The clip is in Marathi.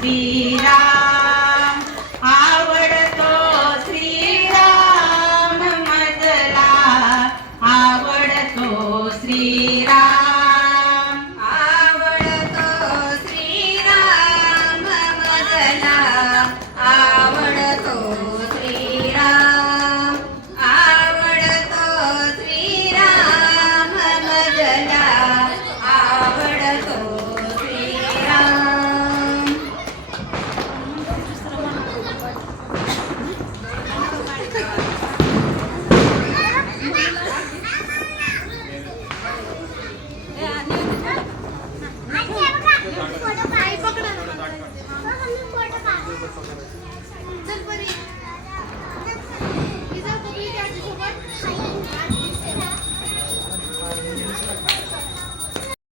श्रीराम आवडतो श्रीराम मजला आवडतो श्रीराम चल